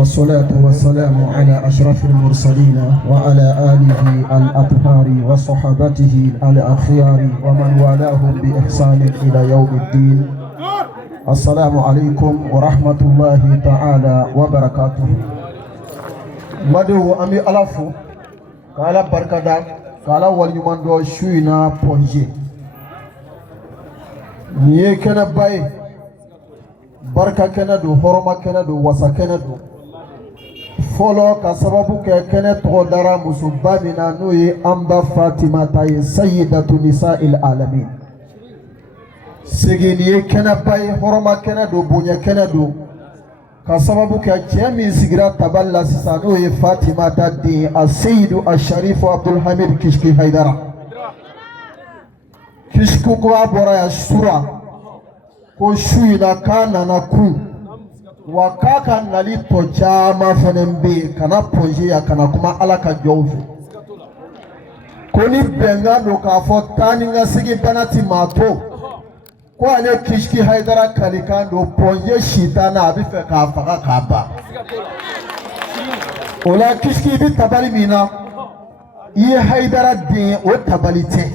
والصلاة والسلام على أشرف المرسلين وعلى آله الأطهار وصحابته الأخيار ومن والاهم بإحسان إلى يوم الدين. السلام عليكم ورحمة الله تعالى وبركاته. مدعو أمي ألفو قال بركة قال واليوم دو شوينا بونجي نيه كنا باي barka kene do horoma kene do wasa kene do folo ka sababu ke kene to dara musuba mina no ye amba Fatima tay sayyidatu nisa'il alamin sigini kene bay horoma kene do bunya kene do ka sababu ke jemi sigira taballa sisano ye Fatima tadi as-sayyidu ash-sharif Abdul Hamid Kishki Haidara kishku ko abora ya sura ko shuina kana na ku wakaka nali to jama fanembe kana projet ya kana kuma alaka jowfe ko ni benga do ka fo tani nga sigi banati mato ko ale Kishki Haidara kalikando projet shitana abife ka faka kaba ola Kishki bi tabali mina yi Haidara de o tabalite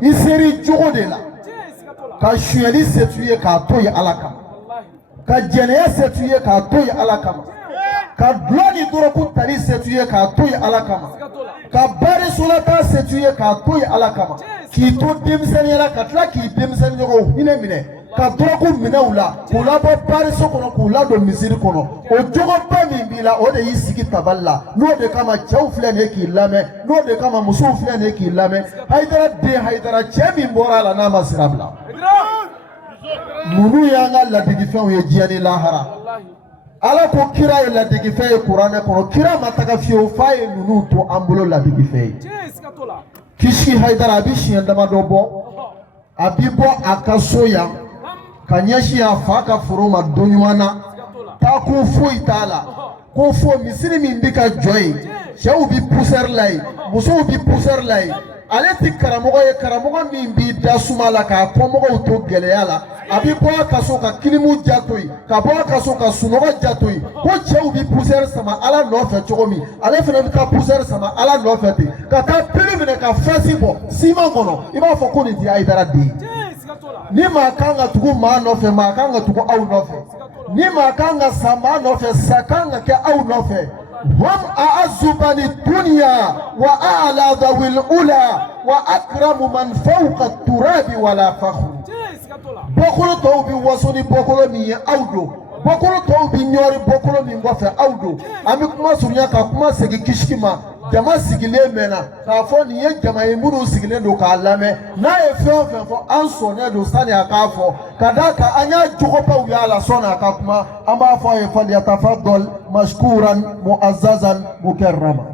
iseri jogo de la ka shuyeli setuye ka toye alaka ka jeneye setuye ka toye alaka ka dloni doroku tari setuye ka toye alaka ka bari sulata setuye ka toye alaka ki to demsenela ka tla ki demsen yogo hine mine ka doroku minawla kula bo bari sokono kula do misiri kono o jogo ba min bila o de yisigi taballa no de kama chawfle ne ki lame no de kama musufle ne ki lame Haidara de Haidara chemi mbora la nama sirabla nunu yanga ladigi fɛnw ye diɲɛ ni lahara ala ko kira ye ladigi fɛn ye kuranɛ kɔnɔ kira ma taga fiyewu fa ye nunu to an bolo ladigi fɛn ye Kishki Haidara a bi siɲɛ damadɔ bɔ a bi bɔ a ka so yan ka ɲɛsin a fa ka foro ma don ɲuman na taa kun foyi t'a la ko fo misiri min bi ka jɔ yen cɛw bi pusɛri la yen musow bi pusɛri la yen ale ti karamɔgɔ ye karamɔgɔ min b'i da suma la k'a kɔmɔgɔw to gɛlɛya la a bi bɔ a ka so ka kilimu ja to yen ka bɔ a ka so ka sunɔgɔ ja to yen ko cɛw bi pusɛri sama ala nɔfɛ cogo min ale fana bi taa pusɛri sama ala nɔfɛ ten ka taa pili minɛ ka fɛsi bɔ siman kɔnɔ i b'a fɔ ko nin ti Haidara den ye ni maa kan ka tugu maa nɔfɛ maa kan ka tugu aw nɔfɛ ni maa kan ka sa maa nɔfɛ sa kan ka kɛ aw nɔfɛ هم أعز بني الدنيا وأعلى ذوي الأولى وأكرم من فوق التراب ولا فخر بقول توبي وصوني بقول مي أودو بقول توبي نيوري بقول مي وفاء أودو أمي كما سونيا كما سجى Kishki ما jama sigilen mena k'a fɔ nin ye jama ye minnu sigilen don k'a lamɛn n'a ye fɛn o fɛn fɔ an sɔnnen don sani a k'a fɔ ka d'a kan an y'a jogobaw y'a la sɔnni a ka kuma an b'a fɔ a ye falyatafaddal mashkuran mu'azzazan mukarrama.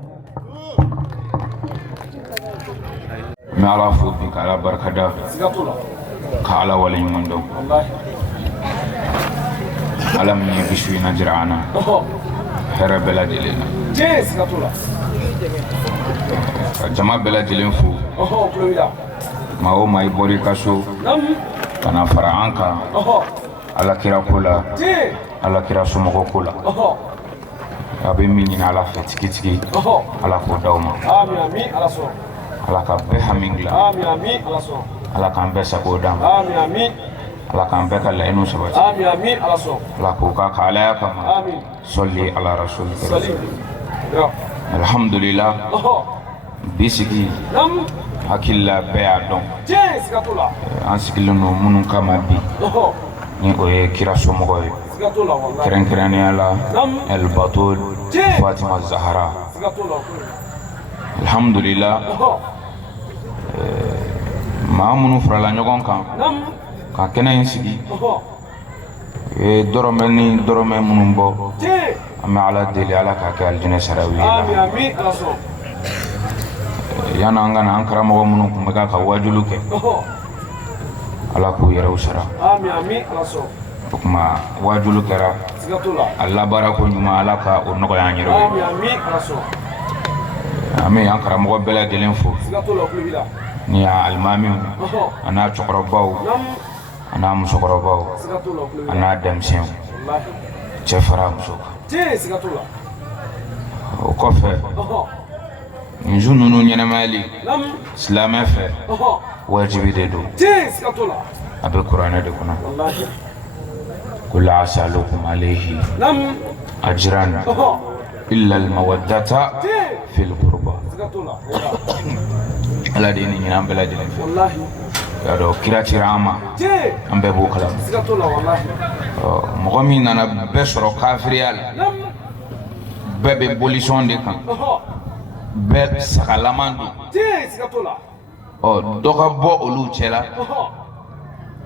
n bɛ ala fo bi ka ala barikada ka ala waleɲuman dɔn ala min ye bi su in na jira an na hɛrɛ bɛɛ lajɛlen na ka jama bɛɛ lajɛlen fo maa o maa i bɔr'i ka so ka na fara an kan alakira ko la alakira somɔgɔ ko la a bɛ min ɲini ala fɛ tigitigi ala k'o d'aw ma ala ka bɛɛ hami dilan ala k'an bɛɛ sago d'an ma Amin amin. ala k'an bɛɛ ka laɲiniw sabati Amin amin ala sɔn. ala k'o ka k'alaya kama Amin. sɔli ala rasul Salim. Ya. alhamdulillah bi sigi Nam. hakilila bɛɛ y'a dɔn Tiɲɛ siga t'o la. an sigilen don minnu kama bi ni o ye kira somɔgɔ ye Siga t'o la wallahi. kɛrɛnkɛrɛnnenya la Nam. el batol fatima zahara Siga t'o la. alhamdulillah maa minnu farala ɲɔgɔn kan Nam. ka kɛnɛ in sigi u ye dɔrɔmɛ ni dɔrɔmɛ minnu bɔ Tiɲɛ. an bɛ ala deli ala k'a kɛ alijinɛ saraw ye Amin amin ala sɔn. yanni an ka na an karamɔgɔ minnu tun bɛ ka wajulu kɛ ala k'u yɛrɛw sara Amin amin ala sɔn. o tuma wajulu kɛra Siga t'o la. a labaara ko ɲuman ala ka o nɔgɔya an yɛrɛw ye Amin amin ala sɔn. an bɛ an karamɔgɔ bɛɛ lajɛlen fo Siga t'o la kulo bila. ni y'a alimamiw a n'a cɛkɔrɔbaw Nam. a n'a musokɔrɔbaw Siga t'o la kulo a bila. n'a denmisɛnw Wallahi. cɛ fara muso kan Tiɲɛ siga t'o la. o kɔfɛ nin su ninnu ɲɛnɛmayali Nam. silamɛ fɛ wajibi de don Tiɲɛ siga t'o la. a bɛ kuranɛ de kɔnɔ Wallahi. قل عسى لكم عليه Nam. أجرا إلا المودة في القربى Siga t'o la. ala de ni ɲinan bɛɛ lajɛlen fɛ Wallahi. y'a dɔn kira cira an ma Tiɲɛ. an bɛɛ b'o kalama Siga t'o la wallahi. mɔgɔ min nana bɛɛ sɔrɔ kafiriya la Nam. bɛɛ bɛ bolisɔn de kan bɛɛ sagalaman don Tiɲɛ siga t'o la. dɔ ka bɔ olu cɛla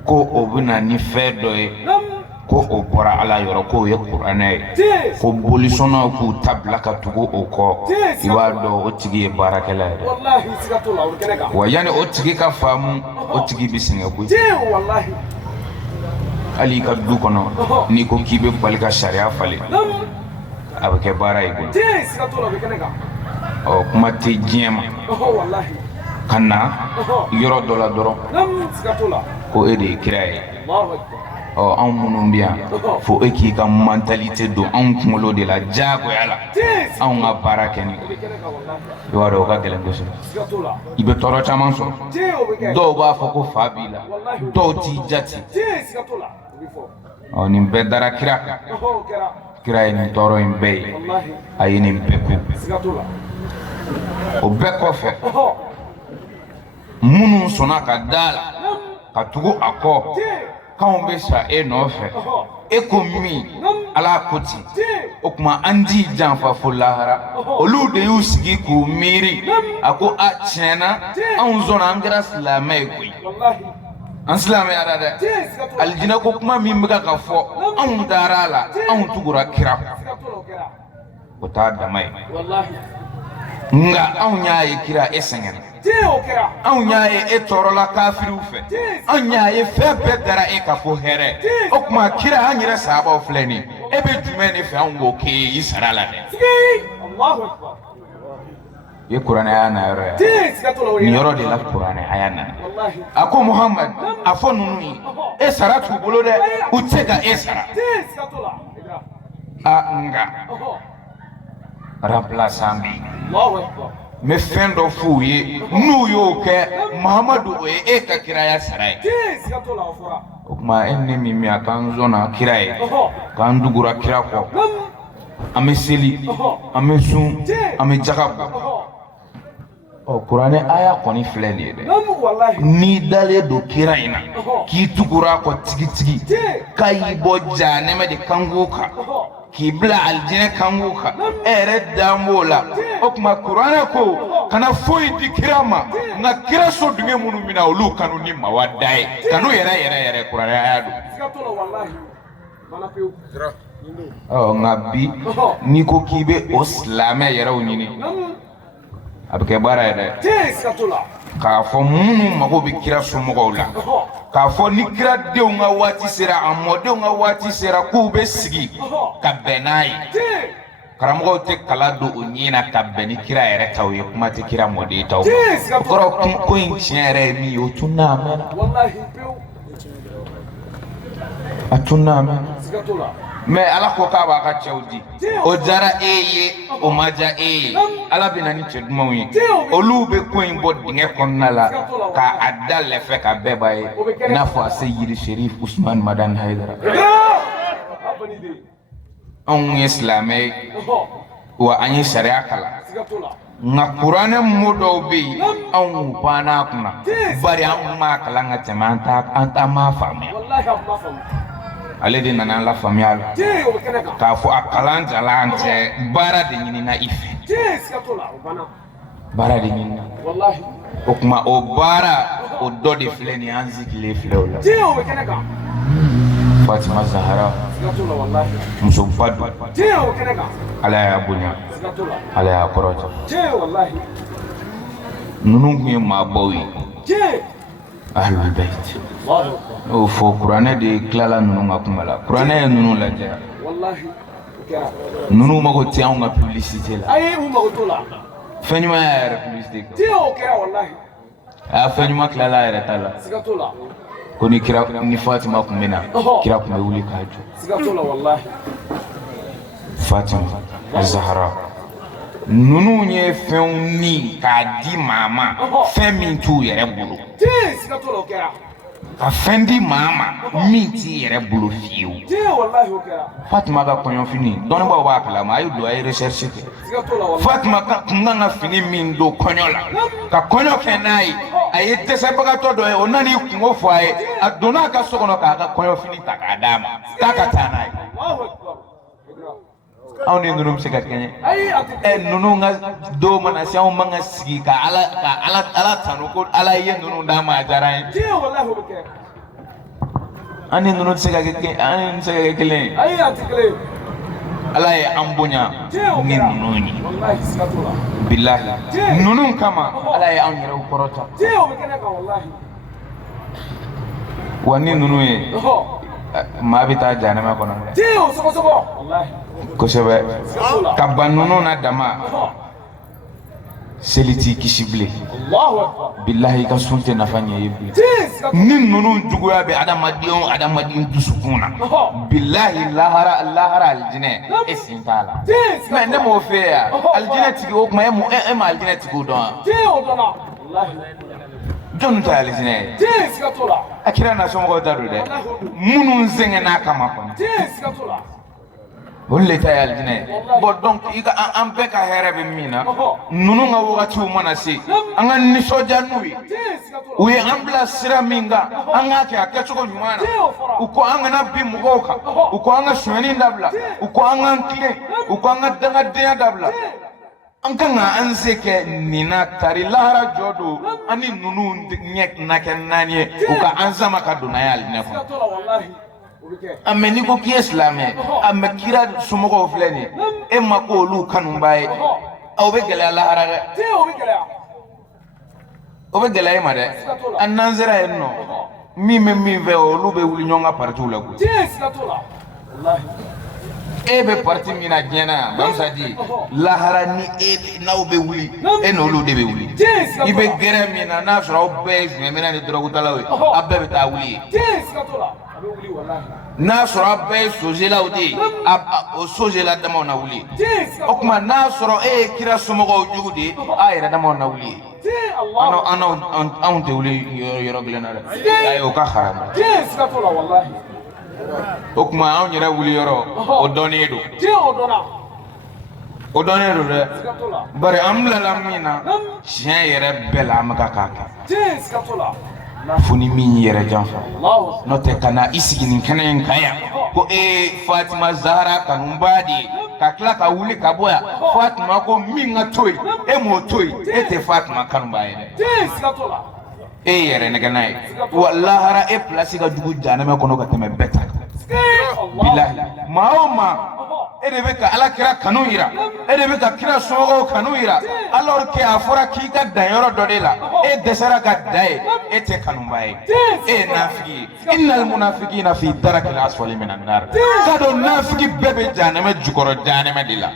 ko o bɛna ni fɛn dɔ ye Nam. ko o bɔra ala yɔrɔ k'o ye kuranɛ ye Tiɲɛ. ko bolisɔnnaw k'u ta bila ka tugu o kɔ i b'a dɔn o tigi ye baarakɛla ye dɛ Wallahi siga t'o la o bɛ kɛnɛ kan. wa yanni o tigi ka faamu o tigi bɛ sɛgɛn koyi Tiɲɛ wallahi. hali i ka du kɔnɔ n'i ko k'i bɛ bali ka sariya falen Nam. a bɛ kɛ baara ye koyi Tiɲɛ siga t'o la o bɛ kɛnɛ kan. kuma tɛ diɲɛ ma Wallahi. ka na yɔrɔ dɔ la dɔrɔn Nam siga t'o la. ko e de ye kira ye Allahu akbar. anw minnu bɛ yan fo e k'i ka mentalité don anw kunkolo de la diyagoya la Tiɲɛ siga anw ka baara kɛ ni o bɛ kɛnɛ kan wallahi. i b'a dɔn o ka gɛlɛn kosɛbɛ Siga t'o la. i bɛ tɔɔrɔ caman sɔrɔ Tiɲɛ o bɛ kɛ. dɔw b'a fɔ ko fa b'i la dɔw t'i jate Tiɲɛ siga t'o la o bɛ fɔ. nin bɛɛ dara kira kan O kɛra. kira ye nin tɔɔrɔ in bɛɛ ye Wallahi. a ye nin bɛɛ ko Siga t'o la. o bɛɛ kɔfɛ minnu sɔnna ka da la ka tugu a kɔ Tiɲɛ. k'anw bɛ sa e nɔfɛ e ko min ala ko ten o tuma an t'i janfa fo lahara olu de y'u sigi k'u miiri a ko a tiɲɛna anw sɔnna an kɛra silamɛ ye koyi Wallahi. an silamɛyara dɛ Tiɲɛ siga t'o la. alijinɛ ko kuma min bɛ ka fɔ anw dara a la anw tugura kira kɔ Siga t'o la o kɛra. o t'a dama ye Wallahi. nka anw y'a ye kira e sɛgɛnna Tiɲɛ o kɛra. anw y'a ye e tɔɔrɔla kafiriw fɛ anw y'a ye fɛn bɛɛ dara e ka fɔ hɛrɛ o tuma kira an yɛrɛ sahabaw filɛ nin e bɛ jumɛn de fɛ anw k'o k'e i sara la dɛ Sigi. Allahu akbar. i ye kuranɛ a y'a na yɔrɔ ye Tiɲɛ siga t'o la o nin yɛrɛ. yɔrɔ de la kuranɛ a y'a nana Wallahi. a ko muhamadu a fɔ ninnu ye e sara t'u bolo dɛ u tɛ se ka e sara Tiɲɛ siga t'o la. nka remplaçant bɛ yen Allahu akbar. n bɛ fɛn dɔ f'u ye n'u y'o kɛ muhamadu o ye e ka kiraya sara ye Tiɲɛ siga t'o la o fɔra. o tuma e ni min bɛ yan k'an sɔnna kira ye k'an dugura kira kɔ an bɛ seli an bɛ sun an bɛ jaga bɔ kuranɛ aya kɔni filɛ nin ye dɛ Nam wallahi. n'i dalen don kira in na k'i tugura a kɔ tigitigi k'a y'i bɔ jahanɛmɛ de kanko kan k'i bila alijinɛ kanko kan e yɛrɛ dan b'o la o tuma kuranɛ ko kana foyi di kira ma nka kira so dingɛ minnu bɛ na olu kanu ni mawada ye kanu yɛrɛ yɛrɛ yɛrɛ kuranɛ aya don Siga t'o la wallahi. Mana pewu. nka bi n'i ko k'i bɛ o silamɛ yɛrɛw ɲini Nam. a bɛ kɛ baara ye dɛ Tiɲɛ siga t'o la. k'a fɔ minnu mago bɛ kira somɔgɔw la k'a fɔ ni kira denw ka waati sera a mɔdenw ka waati sera k'u bɛ sigi ka bɛn n'a ye Tiɲɛ. karamɔgɔw tɛ kala don o ɲin na ka bɛn ni kira yɛrɛ taw ye kuma tɛ kira mɔden taw Tiɲɛ siga o t'o la. kɔrɔ ko in tiɲɛ yɛrɛ ye min ye o tun n'a mɛnna Wallahi pewu. a tun n'a mɛnna Siga t'o la. mais ala ko ka ba ka chawdi o jara eye o maja eye ala binani chedmo yi olu be ko in bod dinge konnala ka adal fe ka bebaye na fo sayyid sharif usman madan haidara on islamé wa anyi sharia kala nga qur'ana modo be on bana kuna bari an ma kala nga temanta anta ma fami wallahi ma fami ale de nana la famille ka fo akalan jalante bara de nyini na ife bara de nyini wallahi o kuma o bara o do de fleni anzikile flewla Fatima Zahra muso fadu ala ya bunya ala ya korota nunu mi ma bowi ahlul bait o fo qur'ana de klala nunu ngakumala qur'ana nunu la ja wallahi nunu mago tian nga publicité la ay mu mago tola fenuma ya publicité tio kera wallahi a fenuma klala ya tala sigatola koni kira ni Fatima kumena kira kumewuli kaju sigatola wallahi Fatima Zahra nunu nye fenni ka di mama femi tu yere bulu sigatola kera ka fendi mama miti yere bulu fiu wallahi okera Fatima ka konyo fini don ba ba kala ma ayu do ay recherche ke Fatima ka nganga fini min do konyola ka konyo kenai ay tese baga to do onani kungo fwae adona ka sokono ka konyo fini takadama takatana Allahu akbar awni nunum sigat kenye nunu nga do mana siaw manga sigi ka ala tanu ko ala yen nunu dama jaray wallahi okera ani nunu sigat kenye ani sigat kenye ay atikle ala ye ambunya ni nununi wallahi sigatula billahi nunun kama ala ye an yero korota wallahi wani nunu ye ma bita janama kono soko wallahi ko sebe kabanunu na dama seliti kisible Allahu akbar billahi ka sunte nafanya yebi nin nunu jugoya be adamadion dusukuna billahi lahara aljine esintala mais ne mo fe ya aljine tigi o kuma e aljine tigi don wallahi jon ta aljine sigatola akira na somo ko daru de munun zenga na kama ko sigatola wolle tay aljine bo donc iga ampe ka herebe mina nunu nga wakati umana si anga ni soja nui uye ambla sira minga anga ke akechoko nyumana uko anga na bi mugoka uko anga shweni ndabla uko anga nkle uko anga danga denya dabla anga nga anzeke nina tari lahara jodo ani nunu nyek nakenanye uka anzama kaduna ya aljine ko ameni ko ki islame amekira sumogo fleni e mako lu kanumbaye awbe gele la haraga obe gele ma de annanzira enno mi ve o lu be wuli nyonga parti ula ko wallahi ebe parti mina jena bamsadi la harani ebe na obe wuli eno lu de be wuli ibe gere mina na sura obe mina ni drogu talawe abbe ta wuli na sura be sojela udi o sojela dama na wuli okuma na sura kira sumogo jugudi ayira dama na wuli ano te wuli yoro glena ayo ka haram wallahi okuma an yira wuli yoro o donedo de bari amla lamina chien yere bela amaka kaka funi min yere janfa note kana isigini kenen kaya ko Fatima Zahra kanumbadi kakla ka wuli kaboya Fatima ko minga toy mo toy ete Fatima kanumbaye yere neganai wallahi hara place ga dugu janama kono ka teme beta billahi maoma edebe ka ala kira kanu yira edebe ka kira sogo kanu yira alors que afora ki ka dayoro dodela e desara ka day e te kanu bay e nafiki innal munafiqina fi darakil asfali minan nar kado nafiki bebe janame jukoro janame dila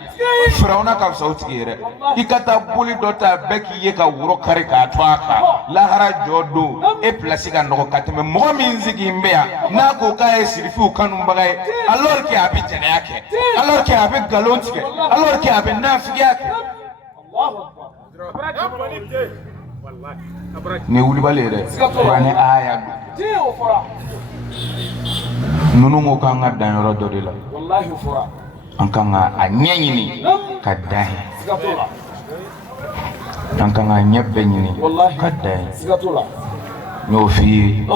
firawna ka sauti yere ikata buli dota beki ye ka wuro kare ka twaka lahara jodo e place ka no kateme mo min zigi mbea na ko ka e sirifu kanu bagay alors que abi jene yake alors que abi galonti ke alors que abi nafiki yake ne wuli balere bane aya nunu ngo kanga danyoro dodela wallahi fura ankanga anyanyini kadai ankanga nyebbe nyini kadai no fi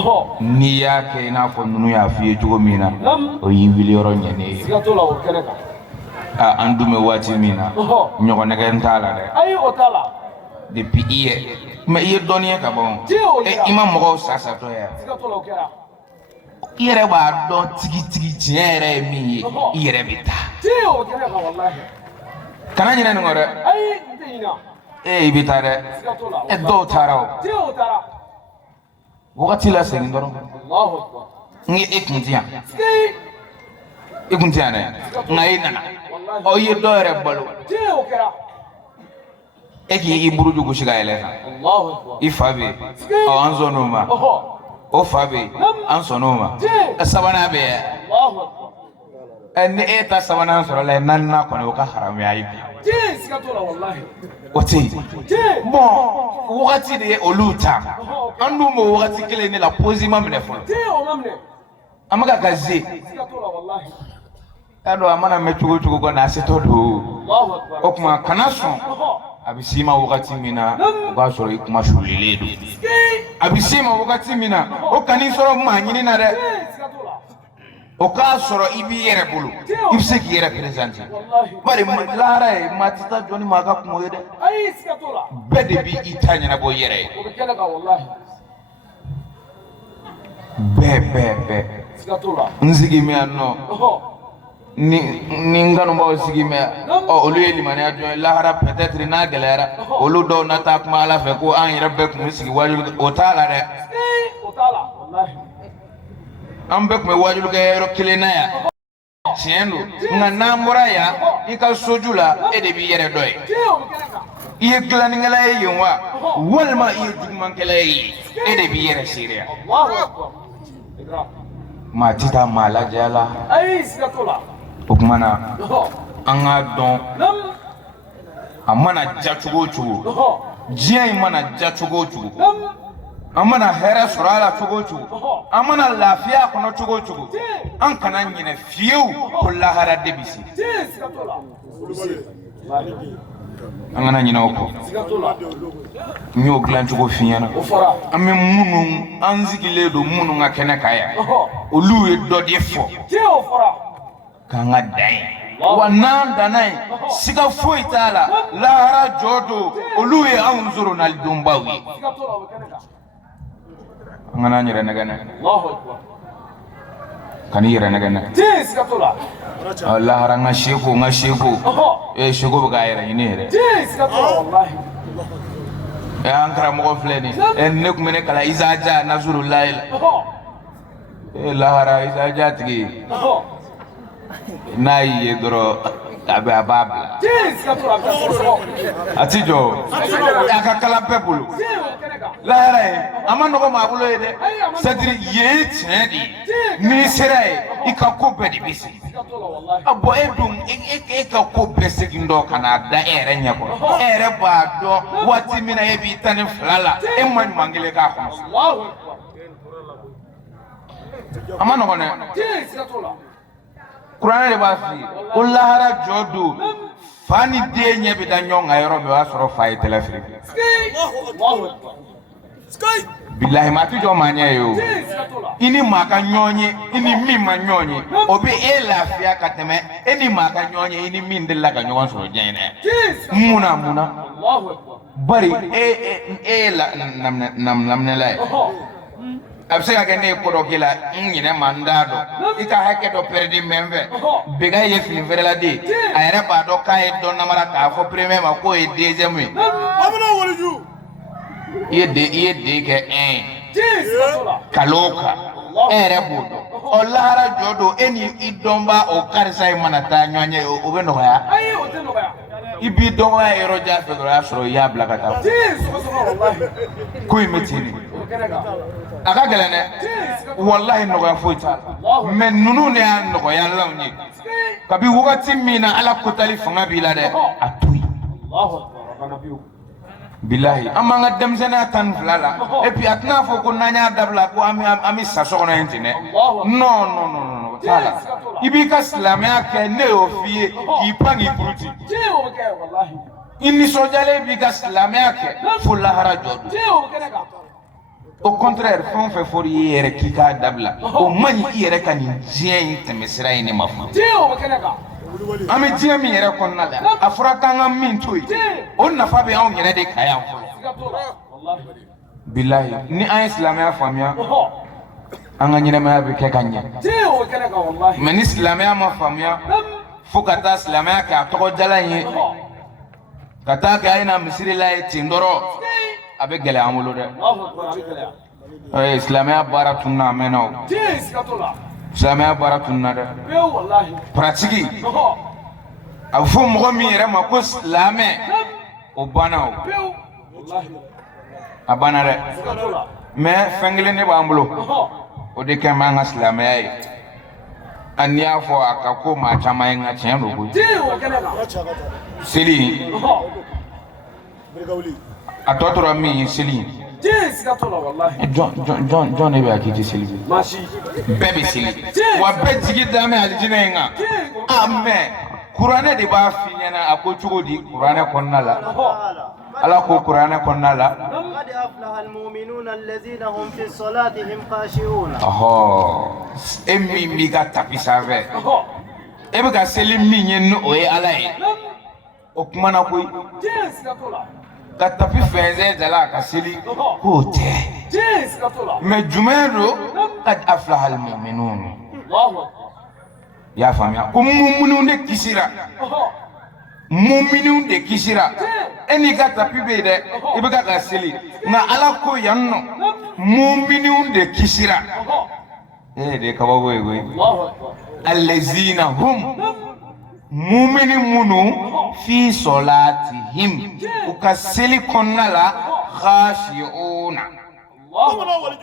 ni yake na ko nunu ya fi jugo mina o yiwili yoro nyene andume wati mina nyoko nege ntala de ayi otala depuis hier mais hier donné ka bon e imam mo sasa to ya yere ba do tigi tiere mi yere bita kana nyina ngore ayi dina e bita de e do tarao wakati la sen ndoro Allahu akbar ngi ikuntia ne ngai nana o ye do yere balo eki iburu jugo shiga ele Allahu akbar ifabe o anzo noma o fabe anzo noma sabana be Allahu akbar en eta sabana soro le nanna ko ne ka haram ya ibi sikatola wallahi oti bon wakati de oluta andu mo wakati kele ne la posi mamne fo o mamne amaga gaze sikatola wallahi ado amana mechugo ko na setodo Allahu akbar okuma kanaso abisima wakati mina ugasoro ikuma shuliledo abisima wakati mina okanisoro manyini na de okasoro ibi yere bulu ibseki yere presente bari lara matita joni maga kumoyede ay sikatola bede bi itanya na bo yere obekela ka wallahi be sikatola nzigi mi anno ni ngano mbaw sigi me o luyeli mane ajo lahara peut-être na galera o lu do na ta kuma ala fe ko an yere ko sigi wajul o tala de o tala wallahi am be ko wajul ga ro kilena ya siendo nga namora ya ika sojula e de bi yere doy iye glani ngala e ywa walma iye dugman kala e de bi yere siria Allahu akbar ma tita mala jala ay sikatola okumana anga don amana jachugo chugo jiya imana jachugo chugo amana hera surala chugo chugo amana lafiya kono chugo chugo an kana nyine fiu kullu hara debisi angana nyina oko nyo glan chugo fiana ame munu anzigile do munu ngakene kaya olu e dodi fo kanga dai wananda nai siga foitala lahara jodo oluye anzuru nal dumbawi ngana nyere nagana Allahu akbar kani yere nagana tis katola lahara ngashiko e shego buga yere inere tis katola wallahi ya ankara mo fleni en nek mene kala izaja nazuru laila e lahara izaja tigi nayi yedro abe ababla atijo akakala pepulu lahara amano ko mabulo yede sadri ye chedi ni serai ikakobe di bisi abo edum ikakobe segindo kana da ere nyako ere ba do wati mina ebi tani flala emman mangele ka ko Allahu akbar amano ko ne Qur'an le bafi ullahara jodu fani de nyebe da nyonga yoro be wasoro fay telefri Allahu akbar billahi matu jo manya yo ini maka nyonye ini mima nyonye obi e lafia kateme ini maka nyonye ini min de la ka nyon so jene muna Allahu akbar bari e la namne lay abse aga ne ko do kila ngine mandado ika hake do perdi membe bega ye fini verela di ayere ba do kai do namara ka fo premier ma ko e deuxième Abuna woliju. ye de ke kaloka ere budo o lara jodo eni idomba o karisa imanata nyanye o be no ya Ayi o te no ya. ibi dongo ya ero ja fe do ya soro ya blakata Wallahi. ko imetini Kenega. aka gelene wallahi no ya foita men nunu ne ya no ya lawnye kabi wogati mina ala kotali fanga bila de atui Allahu akbar. Kana biu. billahi amanga demzena tan flala et puis atna fo ko nanya dabla ko ami saso kono entine no tala ibi ka islamia ke ne ofie ki pangi bruti Jeo ke wallahi. inni sojale bi ka islamia ke fulla harajo Jeo kenega. au contraire fon fe for yere ki ka dabla o mani yere kan jien temesira ini mafu Jeo kenega. ami jien mi yere konna da afura kanga min toy on nafa be on yere de kaya Wallahi. billahi ni an islamia famia an ga ɲɛnɛmaya bɛ kɛ ka ɲɛ Jeo kenega wallahi. mais ni silamɛya ma faamuya fo ka taa silamɛya kɛ a tɔgɔ jalan ye ka taa kɛ a yɛna misiri la ye ten dɔrɔn a bɛ gɛlɛya an bolo dɛ Allahu akbar. Abikala. silamɛya baara tunna a mɛnna o Jeo sikatola. silamɛya baara tunna dɛ Biu wallahi. paratigi a bɛ fɔ mɔgɔ min yɛrɛ ma ko silamɛ o banna o Biu wallahi. a banna dɛ Sikatola. mais fɛn kelen de b'an bolo o de kɛ b'an ka silamɛya ye a n'i y'a fɔ a ka ko maa caman ye nka tiɲɛ don koyi Jeo kenega. seli a tɔ tora min ye seli Jeo sikatola wallahi. jɔn de bɛ a k'i tɛ seli bi Mashi. bɛɛ bɛ seli wa bɛɛ jigi da mɛ alijinɛ in kan a mɛ kuranɛ de b'a f'i ɲɛna a ko cogo di kuranɛ kɔnɔna la ala ko kuranɛ kɔnɔna la قد أفلح المؤمنون الذين هم في صلاتهم خاشعون ɔhɔ e min b'i ka tapi sanfɛ e bɛ ka seli min ye ni o ye ala ye o kumana koyi Jeo sikatola. ka tapi fɛnsɛn jala a ka seli k'o tɛ Jeo sikatola. mɛ jumɛn don kad aflaha almu'minun Allahu akbar. i y'a faamuya ko muminun de kisira muminun de kisira e n'i ka tapi bɛ yen dɛ i bɛ ka seli nka ala ko yan nɔ muminun de kisira de kabako ye koyi Allahu akbar. allazina hum mumini minnu fi solatihim u ka seli kɔnɔna la khashi'una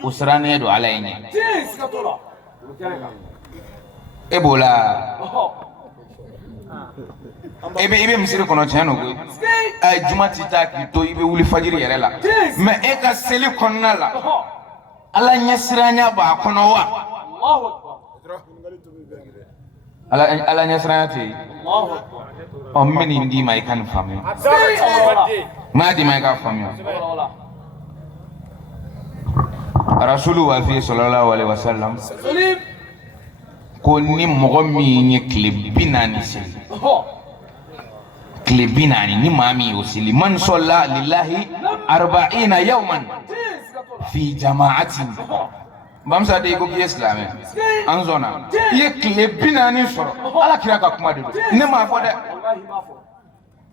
u sirannen don ala ye ɲɛ Jeo sikatola. Kenega. e b'o la i bɛ misiri kɔnɔ tiɲɛ don koyi juma ti taa k'i to i bɛ wuli fajiri yɛrɛ la mais e ka seli kɔnɔna la ala ɲɛsiranya b'a kɔnɔ wa Allahu akbar. ala ɲɛsiranya tɛ yen Allahu akbar. ɔ n bɛ nin d'i ma i ka nin faamuya n b'a d'i ma i k'a faamuya rasulu b'a f'i ye sallallahu alaihi wasallam Salim. ko ni mɔgɔ min ye tile 40 seli tile 40 ni maa min y'o seli man salla lillahi 40 yawman fi jama'atin bamsa de ko k'i ye silamɛ an sɔnna i ye tile 40 sɔrɔ ala kira ka kuma de don ne m'a fɔ dɛ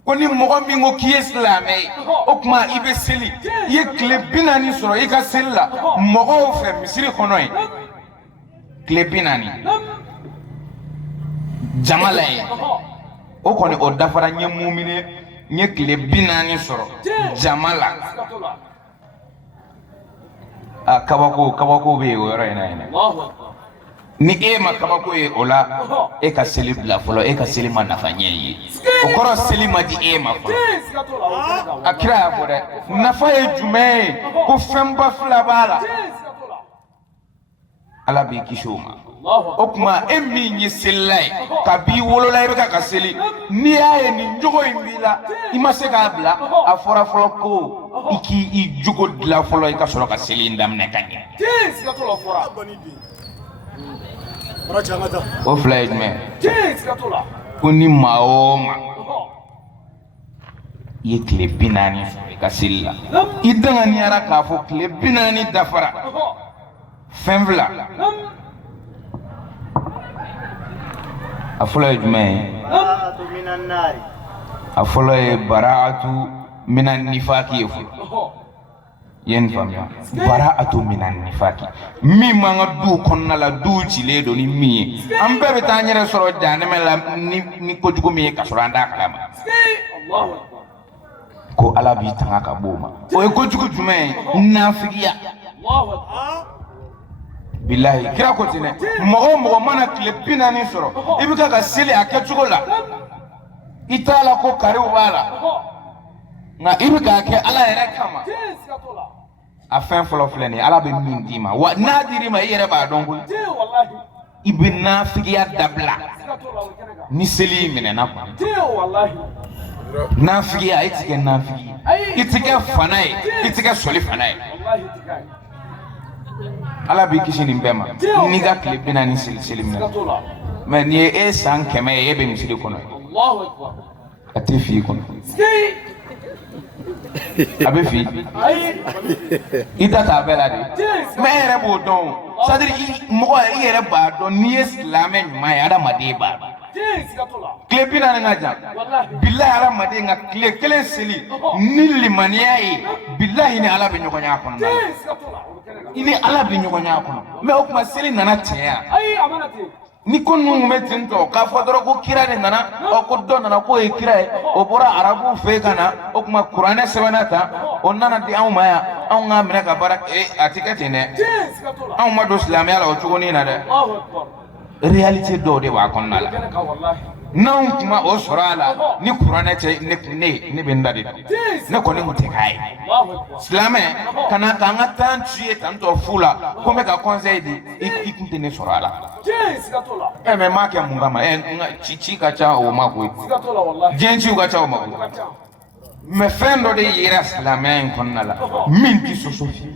ko ni mɔgɔ min ko k'i ye silamɛ ye o kuma i bɛ seli i ye tile 40 sɔrɔ i ka seli la mɔgɔw fɛ misiri kɔnɔ yen tile 40 jama la yen o kɔni o dafara n ye mumine n ye tile 40 sɔrɔ jama la a kabako bɛ yen o yɔrɔ in na yen ni e ma kabako ye o la e ka seli bila fɔlɔ e ka seli ma nafa ɲɛ ye o kɔrɔ seli ma di e ma fɔlɔ a kira y'a fɔ dɛ nafa ye jumɛn ye ko fɛnba fila b'a la ala b'i kisi o ma o kuma e min ye selila ye kab'i wolola i bɛ ka seli n'i y'a ye nin jogo in b'i la i ma se k'a bila a fɔra fɔlɔ ko i k'i jogo dilan fɔlɔ i ka sɔrɔ ka seli in daminɛ ka ɲɛ o fila ye jumɛn ko ni maa o maa i ye tile 40 sɔrɔ i ka seli la i danganiyara k'a fɔ tile 40 dafara fenvla afula jume براءة من النار afula bara'atu minan nifaqi yen famya bara'atu minan nifaqi mi manga du konna la du chile do ni mi ambe be tanyere soro jane mela ni ko jugo mi ka soro anda kama Allahu akbar ko ala bi tanga ka boma o ko jugo jume nafiya Allahu akbar billahi kira ko tine mo mana kile pinani soro ibika ka sili akachugo la itala ko kare wala nga ibika ke ala yere kama afin folo fleni ala be min dima wa nadiri ma yere ba dongo wallahi ibn nafiya dabla ni seli minena wallahi nafiya itike nafiya itike fanai itike soli fanai wallahi tikai ala bi kishini mbema ni ga kile bina ni seli minena mais ni e san keme e be misili kono Allahu akbar atifi kono abe fi ida ta bela de mais yere bo don sadiri mo yere ba don ni islam ma ya da madiba kile bina nga jam billahi ala made nga kile kele seli ni limaniya yi billahi ni ala be nyogonya kono ini ala be nyogonya kono mais o kuma seli nana tiya amanati ni ko nu metin to ka fodoro ko kira de nana o ko don nana ko e kira e o bora arabu fe kana o kuma qur'ane sebanata o nana di aw maya aw nga mena ka barak e atikati ne aw ma do islamiyya la o chugoni na de Allahu akbar reality do de wa kon nala wallahi non kuma o sorala ni qur'ane te ne be ndade ne ko ni mutte kai Allahu akbar islamé kana ka nga tan tuer tanto fula ko me ka conseil di ikunte ne sorala me make mungama chichi kacha o mako wallahi jenchi kacha o mako me fendo de yira islamé konnala minti sosofi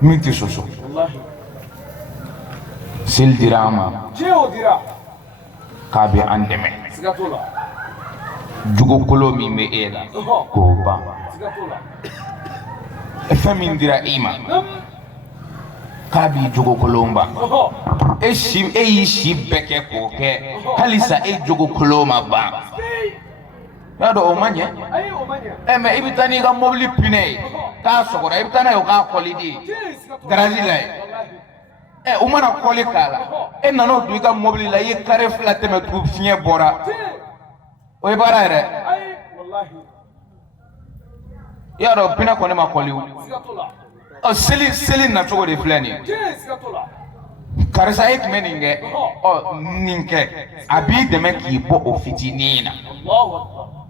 minti soso wallahi sil dirama dira kabe andeme sigatola jugo kolo mi me ela ko ba sigatola famin dira ima kabi jugo kolomba e shi beke ko ke halisa e jugo koloma ba yado o manye ay o manya me ibitani ga mobili pine ka sokora ibitana yo ka kolidi garaji lai umana koli kala nano du ga mobili la ye kare fla teme tu fiye bora o e bara re ay wallahi yado pina ko ne ma koli sigatola o seli na chogo de flani sigatola karisa ek meninge o ninke abi de me ki bo o fitinina Allahu akbar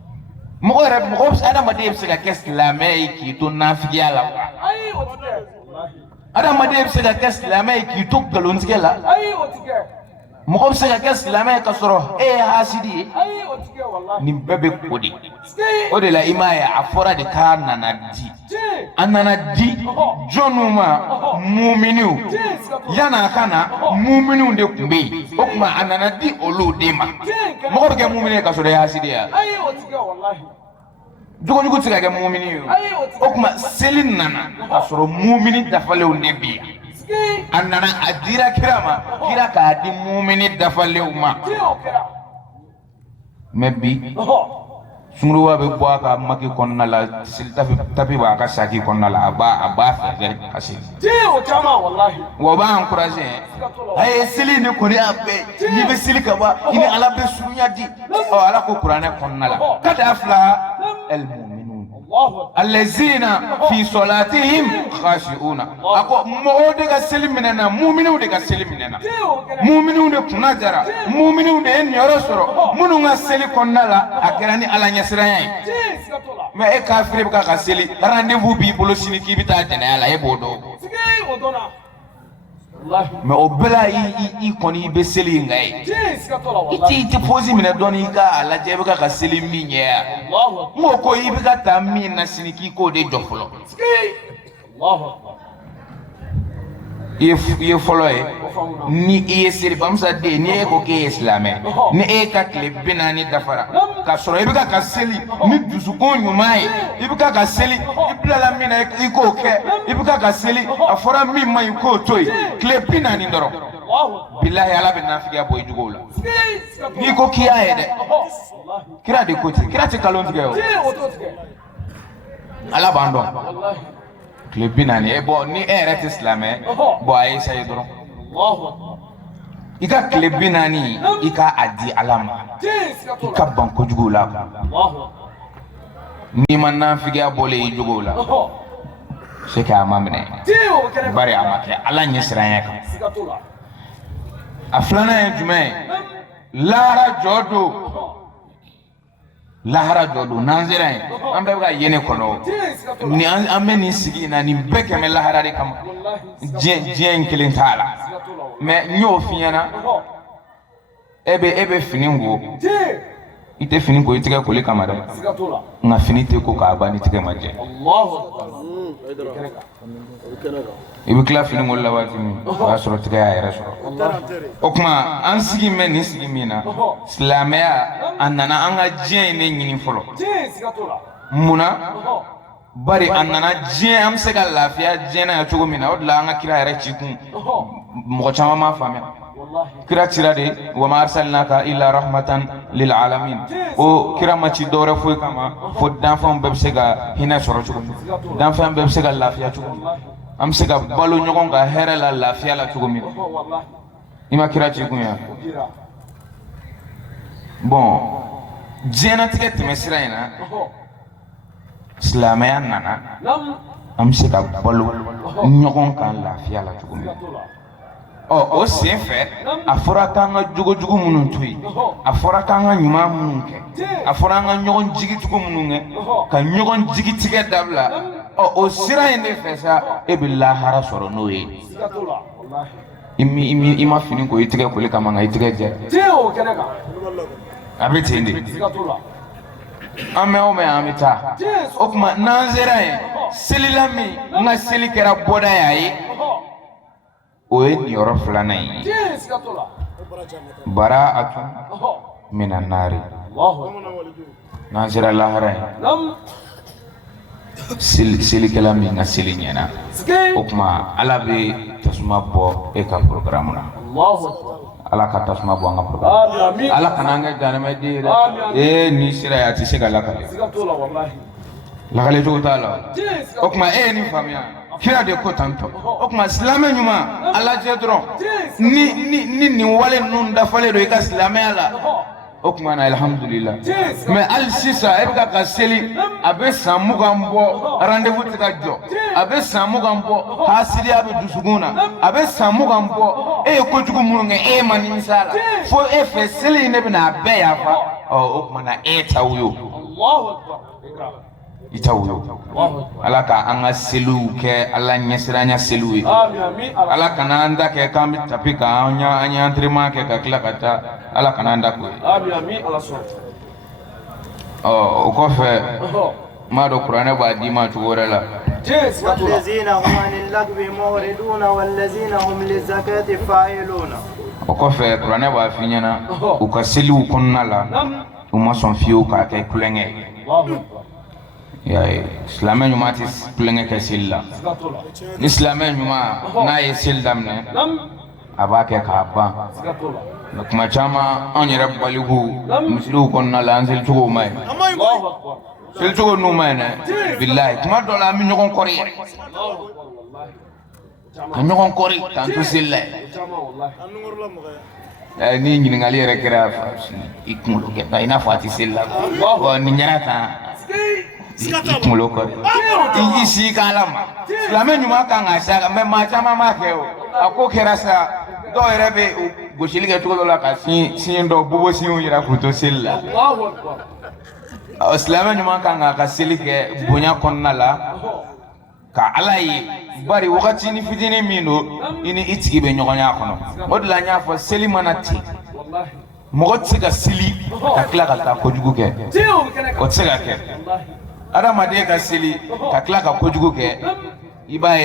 mo ada madib siga kes la me ki to nafiya la ay otike wallahi ada madib siga kes la me ki to galon siga la ay otike mo siga kes la me ka soro hasidi ay otike wallahi ni bebe kodi o de la imaya afora de kana na di anana di jonuma mu'minu yana kana mu'minu de kumbe o kuma anana di olu de ma mo ko ke mu'mine ka soro hasidi ya ay otike wallahi jugo tiga ke mu'mini o kuma selin nana ka soro mu'mini dafale o nebi anana adira kirama kira ka di mu'mini dafale o ma mebi sungruwa be bo aka maki konna la sil tapi ba ka saki konna la aba fa hasil o chama wallahi wo ba encourager ay sili ni ko ni abe ni be sili ka ba ini ala be sunya di o ala ko qur'ane konna la kada afla al mu'minun allazina fi salatihim khashi'una ako mo de ga sili minena mu'minu de ga sili minena mu'minu de kunajara mu'minu de en yoro soro munu nga sili konna la akirani ala nyasiranya mais e kafiri ka ka seli rendez-vous bi bolo sini ki bita dena ala e bodo mais o bela i koni be seli ngai iti posi mina doni ka ala je be ka seli minye mo ko i be ka tammi na sini ki ko de jofolo ye folo ye ni iye siri bamsa de ni e ko ke islamé ni e ka kle binani dafara ka soro e bika ka seli ni dusukon nyuma ye e bika ka seli ibla la mina e ko ke e bika ka seli afora mi mai ko toy kle binani ndoro billahi ala bin nafiya boy jugola ni ko kiya ye de kira de ko ti kira ti kalon tige o ala bando kle binani e bo ni eret islamé bo ay say doro ika kle binani ika adi alama ika banko jugola ni man nafiya bole jugola c'est que amamne bari amake ala nyesranya ka aflana jume lahara jodo nanzira ambe ga yene kono ni ambe ni sigi na ni beke me lahara de kam jien kilin tala me nyo fiana ebe finingo ite finingo itika kole kamara nga finite ko ka bani tika maje Allahu akbar ibi kila finingo la wati mi asoro tika ya rasoro okuma an sigi men ni sigi mina islamia annana anga jien ne nyini folo muna bari annana jien am se ga lafiya jien na chugo mina odla anga kira yare chikun mo chama ma famia kira tirade wa ma arsalnaka illa rahmatan lil alamin o kira ma ci dore foy kama fo danfam bebsega hina soro chugo danfam bebsega lafiya chugo am sega balu nyogon ga here la lafiya la chugo mi ima kira ci kunya bon jena tiket mesiraina islamaya nana am sega balu nyogon kan lafiya la chugo mi o sen fɛ a fɔra k'an ka jogo minnu to yen a fɔra k'an ka ɲuman minnu kɛ a fɔra an ka ɲɔgɔn jigicogo minnu kɛ ka ɲɔgɔn jigitigɛ dabila o sira in de fɛ sa e bɛ lahara sɔrɔ n'o ye i ma fini ko i tigɛ koli kama nka i tigɛ jɛ a bɛ ten de an bɛ o mɛn an bɛ taa o tuma n'an sera yen selila min n ka seli kɛra bɔda y'a ye o ye nin yɔrɔ filanan ye bara'atu minan nari n'an sera lahara ye selikɛla min ka seli ɲɛna o tuma ala bɛ tasuma bɔ e ka programme na ala ka tasuma bɔ an ka programme ala kana an kɛ jahanɛmɛden ye dɛ ni sera ye a tɛ se ka lakale lakale cogo t'a la o tuma e ye nin faamuya kira de ko tanto o kuma silamɛ ɲuman ala jɛ dɔrɔn ni nin wale ninnu dafalen don i ka silamɛya la o kuma na alhamdulillah mais hali sisan e bɛ ka seli a bɛ san 20 bɔ rendez-vous tɛ ka jɔ a bɛ san 20 bɔ hasidiya bɛ dusukun na a bɛ san 20 bɔ e ye kojugu minnu kɛ e ma nimisa la fo e fɛ seli in ne bɛna a bɛɛ yafa o kuma na e t'aw ye itawu ala ka an ka seliw kɛ ala ɲɛsiranya seliw ye ala kana an da kɛ k'an bɛ tapi kan an ye entraînement kɛ ka tila ka taa ala kana an da k'o ye o kɔfɛ n b'a dɔn kuranɛ b'a d'i ma cogo wɛrɛ la والذين هم عن اللغو معرضون والذين هم للزكاة فاعلون o kɔfɛ kuranɛ b'a f'i ɲɛna u ka seliw kɔnɔna la u ma sɔn fiyewu k'a kɛ kulonkɛ ya silamɛ ɲuman tɛ kulonkɛ kɛ seli la ni silamɛ ɲuman n'a ye seli daminɛ a b'a kɛ k'a ban kuma caman anw yɛrɛ baliku misiriw kɔnɔna la an selicogo ma ɲi selicogo n'u ma ɲi dɛ bilahi kuma dɔ la an bɛ ɲɔgɔn kɔri yɛrɛ ka ɲɔgɔn kɔri k'an to seli la yen ni ɲininkali yɛrɛ kɛra i kunkolo kɛ i n'a fɔ a tɛ seli la nin ɲɛna tan i kunkolo kɔri i si k'a la ma silamɛ ɲuman kan ka sa mais maa caman b'a kɛ o a ko kɛra sa dɔw yɛrɛ bɛ gosili kɛ cogo dɔ la ka siɲɛ dɔ bobo siɲɛw yira k'u to seli la silamɛ ɲuman kan k'a ka seli kɛ bonya kɔnɔna la ka ala ye bari wagati ni fitinin min don i ni i tigi bɛ ɲɔgɔn y'a kɔnɔ o de la n y'a fɔ seli mana ten mɔgɔ tɛ se ka seli ka tila ka taa kojugu kɛ o tɛ se ka kɛ adamaden ka seli ka tila ka kojugu kɛ iba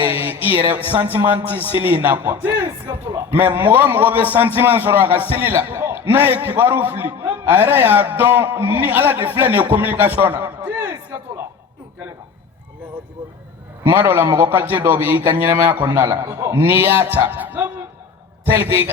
ire sentiment sili na quoi Tiskatola. mais mo be sentiment soro ka sili la na e kibaru fili ara ya don ni ala de fle ne communication na Tiskatola. Keleka. mado la mo kalje do be ka nyema ko nala ni yata tel ke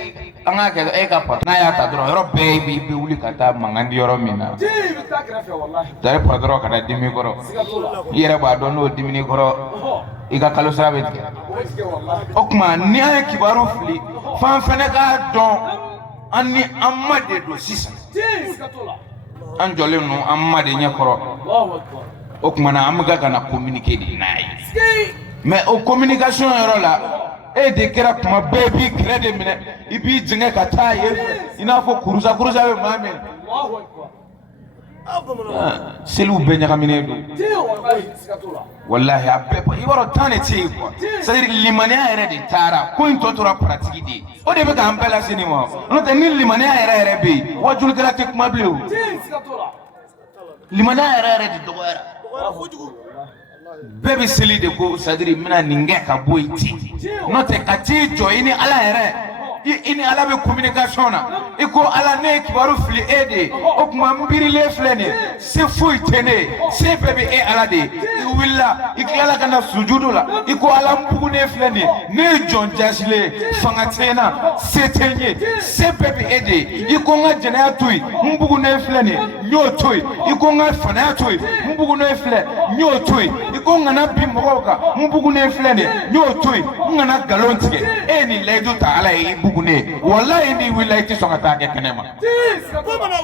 anga ke e ka pat na yata dro ro baby bi wuli kata mangandi yoro mina Tibita grafe wallahi. dare padro kada dimi goro Tiskatola. yere ba don no dimi goro iga kalo sabe Tiske wallahi. okuma ni ay kibaru fili fan fene ka don ani amma de do sisa Tiskatola. an jole no amma de nyakoro Allahu akbar. okuma na amga kana communiquer di nay Ski. mais au communication yoro la e de kera kuma baby crede mine ibi jinga ka taye ina fo kuruza be mame Allahu akbar. selu be nyaka mine do Tio wallahi tiskatola. wallahi abbe ibaro tane ti ko c'est-à-dire limania ere de tara ko into tora pratique di o de be ka ampela sinimo no te ni limania ere be wajul kala ke kuma bleu Tiskatola. limania ere de doera bebe seli de ko c'est-à-dire mina ninge ka boyti no te kati jo ini ala ere ini ala be communication na iko ala ne kibaru fili ede o kuma mbiri le flene se foi tene se bebe e ala de willa ikala kana sujudu la iko ala mbugu ne flene ne jon jasile fanga tena se tenye se bebe ede iko nga jena tui mbugu ne flene nyo tui iko nga fana tui mbugu ne flene nyo tui iko nga na bi mogoka mbugu ne flene nyo tui nga na galontige eni ledu ta ala e bugune wallahi ni wilayti songa ta ke kenema Tiskatola.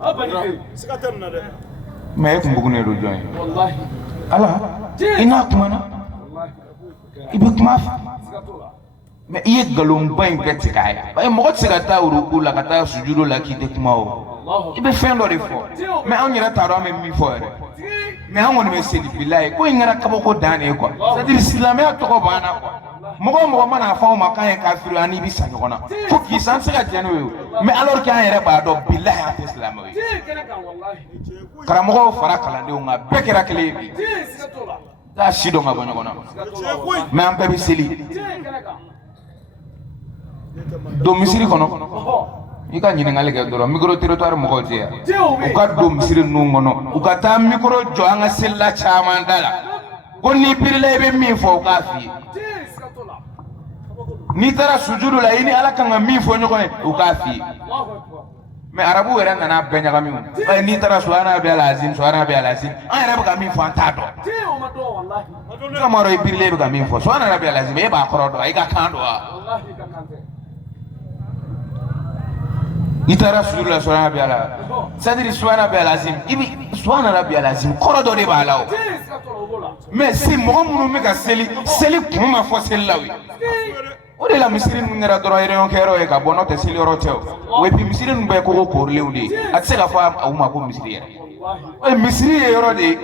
Abani. Sikatemna de. me ko bugune do joy Wallahi. ala ina kuma na Wallahi. ibe kuma Tiskatola. me iye galon bain beti kay ay mo ko siga ta uruku la kata sujudu la ki de kuma o Allahu. ibe fendo de fo me on yira ta do me mi fo ere me an woni me sedi billahi ko ngara kabo ko dane ko c'est dire islamia to ko bana ko mogo mana fa o makan kafiru ani bi sa nyona fo ki san se ga jeno me alors que an yere ba do billahi at islam wi Keleka wallahi. karamogo fara kalande nga bekera klebi Tiskatola. da shido nga bonyo gona me an bebe seli Keleka. do misiri kono Oh. ika nyine ngale ke doro micro territoire mo ko je Tio o ka do misiri nu ngono o ka ta micro jo anga sella chama ndala konni pirile be mi fo ka fi Tiskatola. ni tara sujudu la ini ala kan mi fo nyoko o ka fi Allahu akbar. me arabu wera ngana benya kami ay ni tara subhana bi alazim an arabu ka mi fo anta do Tio mato wallahi. kamaro pirile be ka mi fo subhana bi alazim e ba koro do ay ka kando Wallahi ka kante. itara sujudu la subhana bi ala c'est-à-dire subhana bi alazim ibi subhana rabbi alazim koro do de ba lawo Tiskatola obola. mais si mo munu me ka seli kuma fo seli lawi o de la misiri ngara doro réunion kero e ka bono te seli ro teo we bi misiri be ko ko lewde at se ka fa o ma ko misiri ya Wallahi. e misiri e yoro de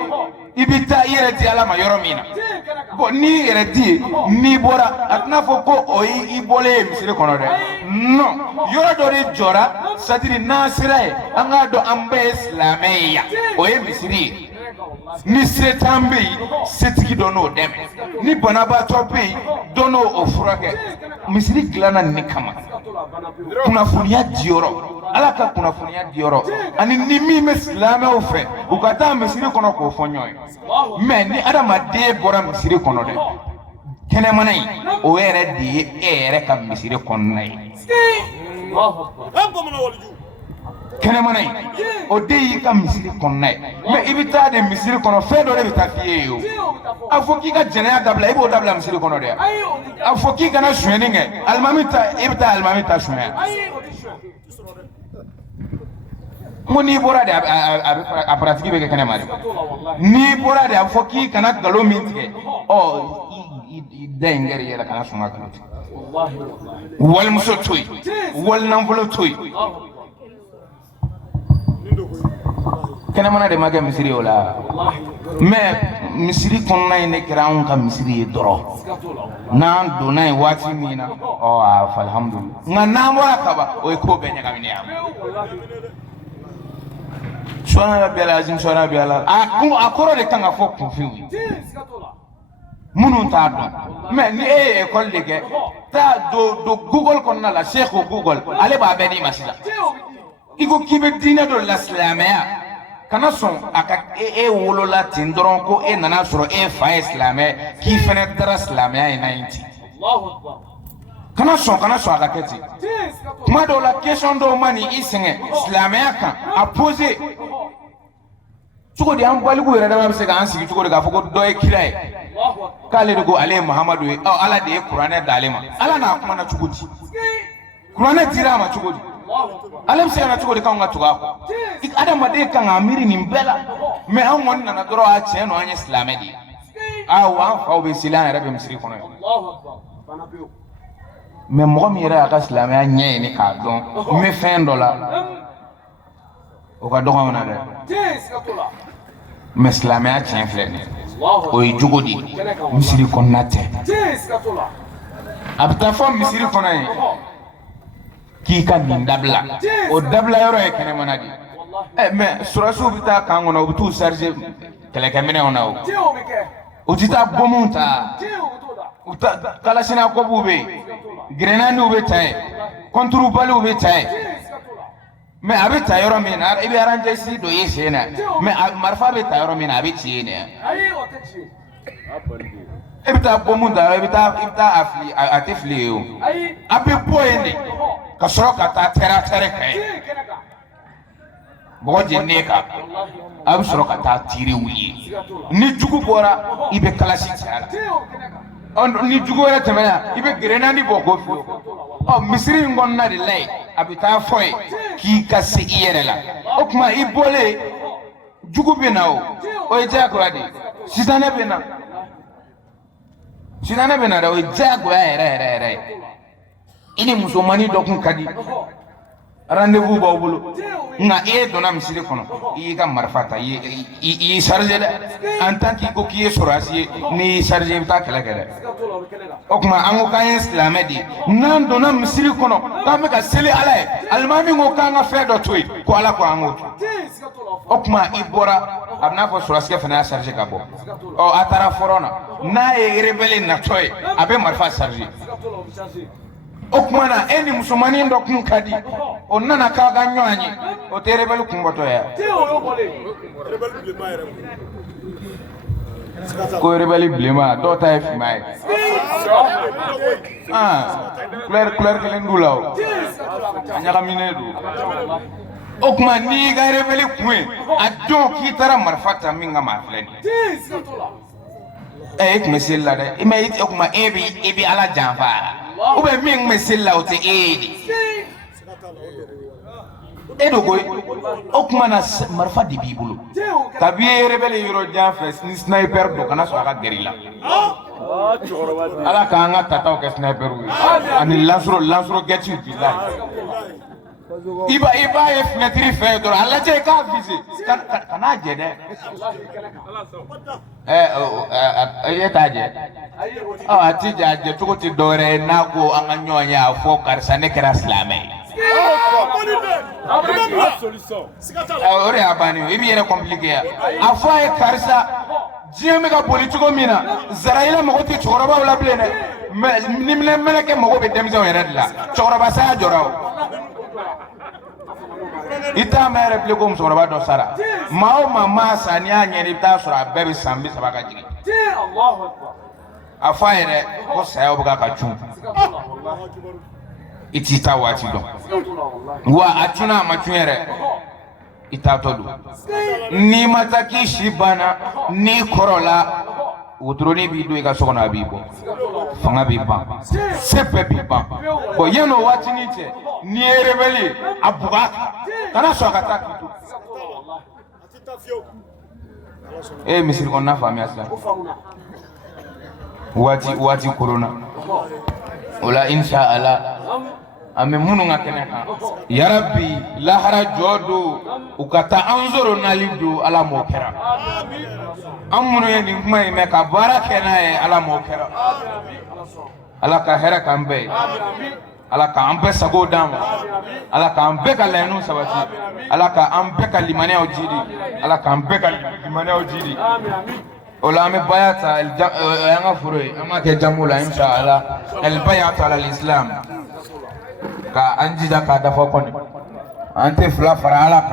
ibita yere di ala ma yoro mina Keleka. bo ni yere di ni bora atna fo ko o i bole misiri kono de no yoro do de jora c'est-à-dire nasira anga do ambe islameya o e misiri ni setan be setigi dono deme ni banaba tope dono ofurake misiri glana ni kama kunafuniya dioro ala ka kunafuniya dioro ani ni mi meslame ofe ukata misiri kono ko fonyoy mais ni adama de bora misiri kono de kene manai o ere di ere ka misiri kono nay Allahu akbar. kene manai o de yi ka misiri kono nay mais ibita de misiri kono fe do de bita fiye yo Tio bitafo. afoki ka jɛnɛya dabila ibo dabila misiri kono de Ayi o ti. afoki kana suɲɛni kɛ alimami ta ibita alimami ta suɲɛ Ayi o ti shwe. ngo n'i bɔra de a paratigi bɛ kɛ kɛnɛ ma de Tiskatola wallahi. n'i bɔra de a fɔ k'i kana nkalon min tigɛ i da in kɛra yɛlɛ kana sɔn ka nkalon tigɛ Wallahi wallahi. walimuso to yen wali nafolo to yen Allahu akbar. kɛnɛmana de ma kɛ misiri ye o la Wallahi. mais misiri kɔnɔna in de kɛra anw ka misiri ye dɔrɔn Tiskatola. n'an donna yen waati min na alhamdulilah nka n'an bɔra kaba o ye ko bɛɛ ɲagaminen ye Wallahi. Subhana rabbiyal azim subhana rabbiyal a kɔrɔ de kan ka fɔ kunfin ye Tiskatola. munun ta don mais ni école de ke ta do Google kon na la Cheikh Google ale ba be di masila iko kibe dina do l'islamia kana son aka wolola tindron ko nana soro fa islamia ki fene dara islamia e 90 Allahu Akbar. kana son aka keti kuma do la question do mani isenge islamia kan a poser Chukodi am baligu yɛrɛ dama bɛ se k'an sigi cogo di k'a fɔ ko dɔ ye kira ye k'ale de ko ale ye Muhamadu ye ala de ye kuranɛ d'ale ma ala n'a kuma na cogo di kuranɛ dira a ma cogo di ale bɛ se ka na cogo di k'anw ka tugu a kɔ adamaden kan k'a miiri nin bɛɛ la mais anw kɔni nana dɔrɔn a tiɲɛ don an ye silamɛ de ye wa an faw bɛ seli an yɛrɛ bɛ misiri kɔnɔ ye mais mɔgɔ min yɛrɛ y'a ka silamɛya ɲɛ ɲini k'a dɔn n bɛ fɛn dɔ la o ka dɔgɔ na dɛ mais silamɛya tiɲɛ filɛ nin ye o ye jogo di misiri kɔnɔna tɛ a bɛ taa fɔ misiri kɔnɔ ye k'i ka nin dabila o dabila yɔrɔ ye kɛnɛmana de mais surasiw bɛ taa kan kɔnɔ u bɛ t'u charger kɛlɛkɛminɛnw na o tɛ taa bɔnmu ta u ta kalasina kɔbuw bɛ yen grenadiw bɛ ta yen kɔnturubaliw bɛ ta yen mais a bɛ ta yɔrɔ min na i bɛ arrangesi dɔ ye sen na mais marifa bɛ ta yɔrɔ min na a bɛ ci yen dɛ e bɛ taa bɔnmu ta i bɛ taa a fili a tɛ fili ye o a bɛ bɔ yen de ka sɔrɔ ka taa tɛrɛ kɛ yen mɔgɔ jɛnnen kan a bɛ sɔrɔ ka taa tiiri wuli ni jugu bɔra i bɛ kalasi cɛ a la ni jugu wɛrɛ tɛmɛna i bɛ grenade bɔ k'o fili misiri in kɔnɔna de la yen a bɛ taa fɔ ye k'i ka se i yɛrɛ la o tuma i bɔlen jugu bɛ na o ye diyagoya de ye sitanɛ bɛ na dɛ o ye diyagoya yɛrɛ ye i ni musomanin dɔ kun ka di rendez-vous b'aw bolo nka e donna misiri kɔnɔ i y'i ka marifa ta i y'i chargé dɛ en tant que i ko k'i ye sɔrɔsi ye n'i y'i chargé i bɛ taa kɛlɛ kɛ dɛ o tuma an ko k'an ye silamɛ de ye n'an donna misiri kɔnɔ k'an bɛ ka seli ala ye alimami ko k'an ka fɛn dɔ to yen ko ala ko an k'o to o tuma i bɔra a bɛ n'a fɔ sɔrɔsikɛ fana y'a chargé ka bɔ a taara fɔrɔn na n'a ye rebelle natɔ ye a bɛ marifa chargé o tuma na e ni musomanin dɔ kun ka di o nana k'a ka ɲɔgɔn ye o tɛ rebelle kunbɔtɔ ye ko rebelle bilenma dɔw ta ye finman ye couleur kelen d'u la o a ɲagaminen don o tuma n'i y'i ka rebelle kun ye a dɔn k'i taara marifa ta min kama a filɛ nin ye e tun bɛ seli la dɛ mais o tuma e bɛ ala janfa ou bien min me sella o te edi edo koy o kuma na marfa di bibulu tabi rebelle yoro janfe sniper do kana so aka gerilla ala ka anga tataw ke sniper wi ani lansro getu billahi iba e fenêtre fe do ala je ka vise kana je de taje ati jaje tuko ti dore na ko anga nyonya fo karsa ne kera islamé ore abani ibi yere compliqué a fo e karsa jieme ka politiko mina zaraila mo ti choroba wala blene nimle meleke mo be demze yere la choroba sa joraw ita mere plego mo choroba do sara mao mama sania nyeri ta sura bebe sambi sabaka jigi Allahu akbar afa yɛrɛ ko saya bɛ ka cun i t'i ta waati dɔn wa a cunna a ma cun yɛrɛ i taatɔ don n'i ma taa k'i si banna n'i kɔrɔla wotoronin b'i don i ka so kɔnɔ a b'i bɔ fanga b'i ban se bɛɛ b'i ban bon yan'o waatinin cɛ n'i ye rebelle ye a bugɔ a kan kana sɔn a ka taa k'i to e ye misiri kɔnɔna faamuya sisan waati corona ola insha Allah ame munu nga kene kan ya rabbi lahara jodo ukata anzoro nalidu ala mo kera amunu ye ni kuma me ka bara kena e ala mo kera ala ka hera kambe ala ka ambe sago dama ala ka ambe ka lenu sabati ala ka ambe ka limane o jidi ala ka ambe ka limane o jidi ولا أمي بيات أنا فري أما كجمولا إن شاء الله البيات على الإسلام كأنجي ذا كدفقني أنت فلا فرالك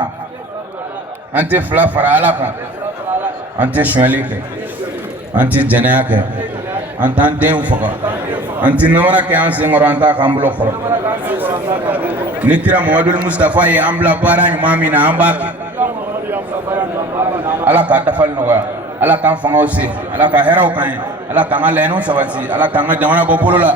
أنت فلا فرالك أنت شواليك أنت جناك أنت أنتين فقط أنت نورك يا أنسي مرانتا كامبلو خرج نكرا مودول المصطفى أمبلا بارا إمامنا أمباك ala ka dafal noga ala kan fangaw se ala ka heraw kan ala kan ga leno sabati ala kan ga jamana bo bolola